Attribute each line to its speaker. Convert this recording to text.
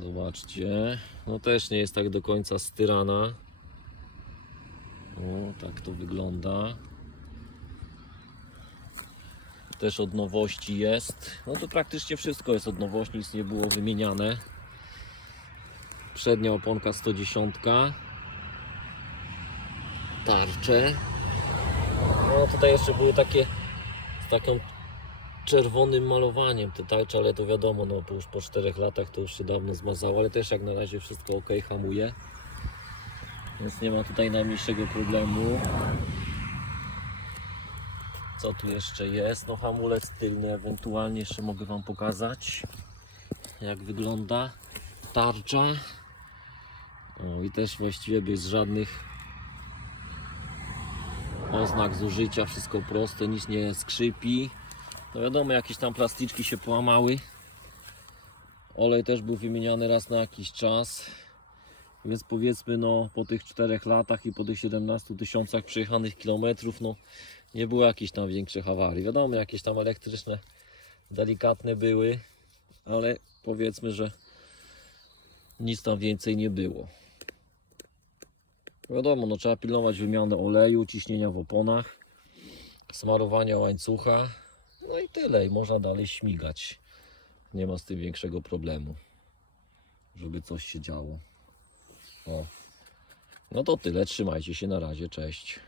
Speaker 1: Zobaczcie. No też nie jest tak do końca styrana. O, tak to wygląda. Też od nowości jest. No to praktycznie wszystko jest od nowości, nic nie było wymieniane. Przednia oponka 110. Tarcze. No tutaj jeszcze były takie z taką czerwonym malowaniem te tarcze, ale to wiadomo, no już po 4 latach to już się dawno zmazało, ale też jak na razie wszystko ok, hamuje. Więc nie ma tutaj najmniejszego problemu. Co tu jeszcze jest? No hamulec tylny ewentualnie jeszcze mogę Wam pokazać jak wygląda tarcza. O i też właściwie bez żadnych oznak zużycia, wszystko proste, nic nie skrzypi. No wiadomo, jakieś tam plasticzki się połamały. Olej też był wymieniany raz na jakiś czas. Więc powiedzmy, no po tych 4 latach i po tych 17 tysiącach przejechanych kilometrów, no nie było jakichś tam większych awarii. Wiadomo, jakieś tam elektryczne, delikatne były, ale powiedzmy, że nic tam więcej nie było. Wiadomo, no trzeba pilnować wymiany oleju, ciśnienia w oponach, smarowania łańcucha. No i tyle, i można dalej śmigać. Nie ma z tym większego problemu, żeby coś się działo. O. No to tyle, trzymajcie się na razie, cześć.